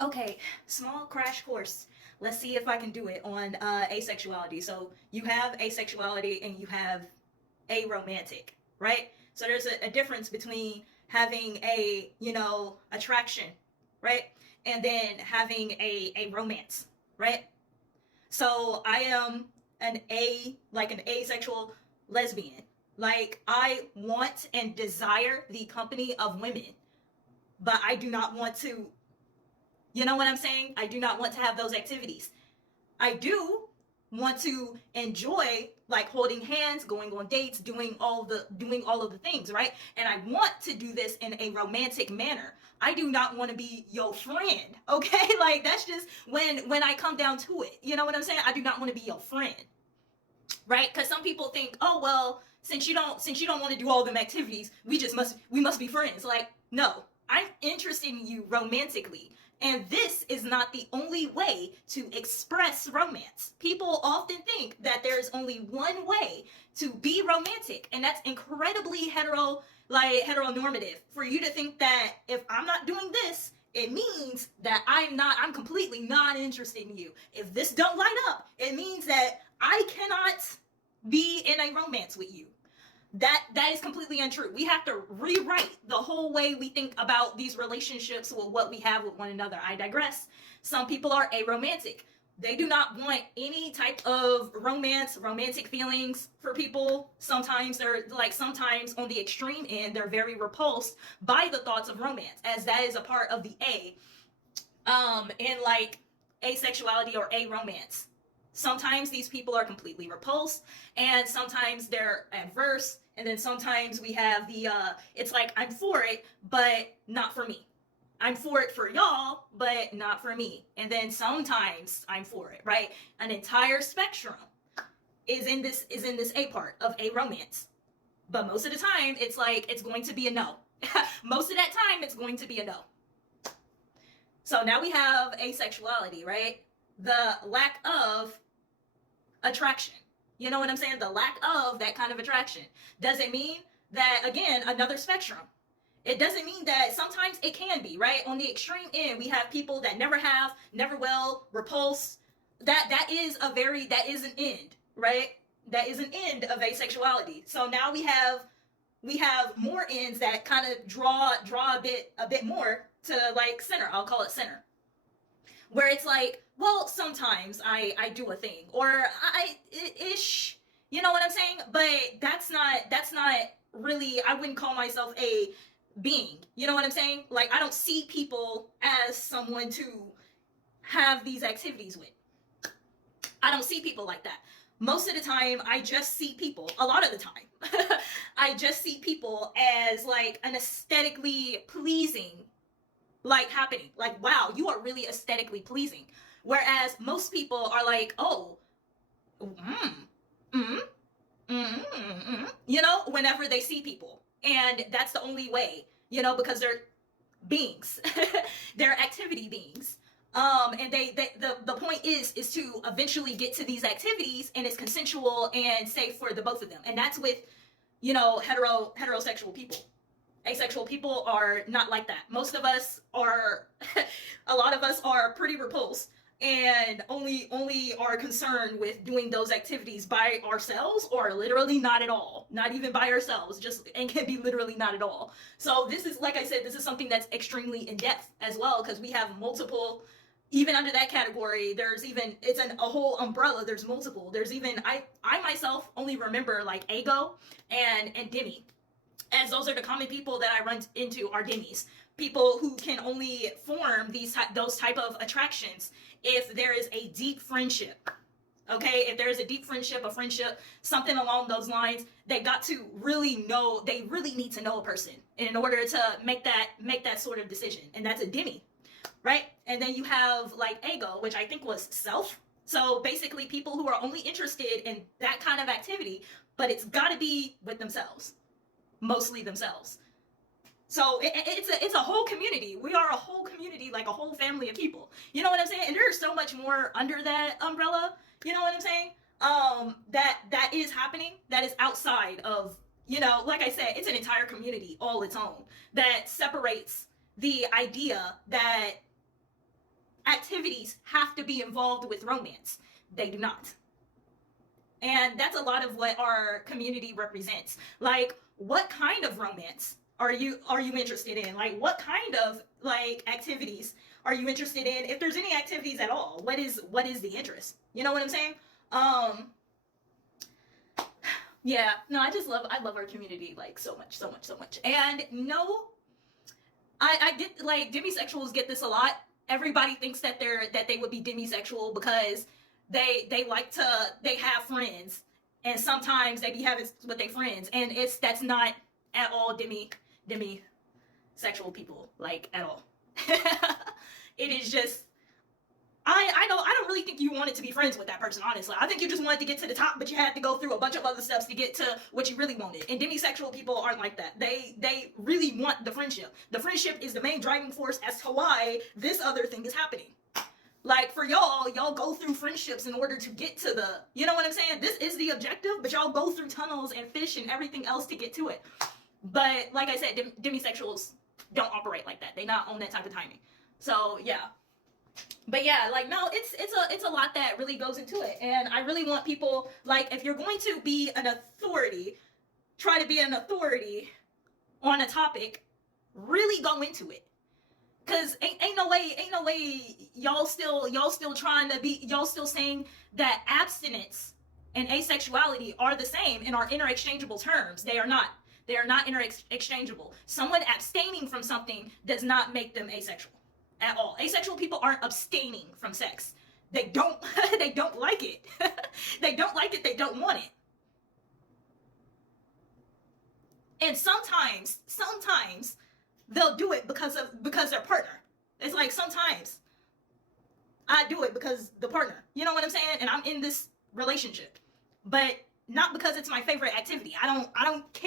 Okay, small crash course. Let's see if I can do it on asexuality. So you have asexuality and you have aromantic, right? So there's a difference between having a, attraction, right? And then having a romance, right? So I am an asexual lesbian. Like I want and desire the company of women, but I do not want to, you know what I'm saying? I do not want to have those activities. I do want to enjoy like holding hands, going on dates, doing all of the things, right? And I want to do this in a romantic manner. I do not want to be your friend, okay? Like that's just when I come down to it. You know what I'm saying? I do not want to be your friend. Right? Cuz some people think, "Oh, well, since you don't want to do all them activities, we must be friends." Like, no. I'm interested in you romantically. And this is not the only way to express romance. People often think that there's only one way to be romantic, and that's incredibly heteronormative. For you to think that if I'm not doing this, it means that I'm completely not interested in you. If this don't light up, it means that I cannot be in a romance with you. That is completely untrue. We have to rewrite the whole way we think about these relationships with what we have with one another. I digress. Some people are aromantic. They do not want any type of romantic feelings for people. Sometimes sometimes on the extreme end, they're very repulsed by the thoughts of romance, as that is a part of the in like asexuality or aromance. Sometimes these people are completely repulsed, and sometimes they're adverse, and then sometimes we have it's like I'm for it, but not for me. I'm for it for y'all, but not for me. And then sometimes I'm for it, right? An entire spectrum is in this A part of a romance. But most of the time, it's like it's going to be a no. Most of that time, it's going to be a no. So now we have asexuality, right? The lack of attraction. You know what I'm saying? The lack of that kind of attraction. Does it mean that, again, another spectrum? It doesn't mean that sometimes it can be, right? On the extreme end, we have people that never have, never will, repulse. That is an end, right? That is an end of asexuality. So now we have more ends that kind of draw a bit more to like center. I'll call it center, where it's like, well, sometimes I do a thing, or ish, you know what I'm saying? But that's not really, I wouldn't call myself a being, you know what I'm saying? Like, I don't see people as someone to have these activities with. I don't see people like that. Most of the time, I just see people, a lot of the time, I just see people as like an aesthetically pleasing like happening. Like, wow, you are really aesthetically pleasing. Whereas most people are like, oh, mm, mm, whenever they see people. And that's the only way, because they're beings. They're activity beings. And the point is to eventually get to these activities, and it's consensual and safe for the both of them. And that's with, heterosexual people. Asexual people are not like that. Most of us are, a lot of us are pretty repulsed and only are concerned with doing those activities by ourselves, or literally not at all. Not even by ourselves, just, and can be literally not at all. So this is, like I said, this is something that's extremely in depth as well, because we have multiple, even under that category, it's a whole umbrella. There's multiple. There's even, I myself only remember like ego and demi, as those are the common people that I run into are demis. People who can only form those type of attractions if there is a deep friendship. Okay, if there is a deep friendship, something along those lines, they really need to know a person in order to make that sort of decision. And that's a demi, right? And then you have like ego, which I think was self. So basically people who are only interested in that kind of activity, but it's gotta be with themselves. Mostly themselves. So it's a whole community. We are a whole community, like a whole family of people. You know what I'm saying? And there's so much more under that umbrella. You know what I'm saying? That is happening. That is outside of, like I said, it's an entire community all its own that separates the idea that activities have to be involved with romance. They do not. And that's a lot of what our community represents. Like, what kind of romance are you interested in? Like, what kind of like activities are you interested in? If there's any activities at all, what is the interest? You know what I'm saying? Yeah, no, I love our community like so much. And no, I did, like, demisexuals get this a lot. Everybody thinks that they would be demisexual because they have friends, and sometimes they be having with their friends, and that's not at all demisexual people, like, at all. It is just, I don't really think you wanted to be friends with that person, honestly. I think you just wanted to get to the top, but you had to go through a bunch of other steps to get to what you really wanted. And demisexual people aren't like that. They really want the friendship. The friendship is the main driving force as to why this other thing is happening. Like, for y'all go through friendships in order to get to the, you know what I'm saying? This is the objective, but y'all go through tunnels and fish and everything else to get to it. But like I said, demisexuals don't operate like that. They not on that type of timing. So yeah. But yeah, like, no, it's a lot that really goes into it. And I really want people, like, if you're going to be an authority, try to be an authority on a topic, really go into it. Cause ain't no way y'all still saying that abstinence and asexuality are the same and are interchangeable terms. They are not. They are not interchangeable. Someone abstaining from something does not make them asexual at all. Asexual people aren't abstaining from sex. They don't they don't like it. They don't like it, they don't want it. And sometimes they'll do it because their partner. It's like, sometimes I do it because the partner. You know what I'm saying? And I'm in this relationship. But not because it's my favorite activity. I don't care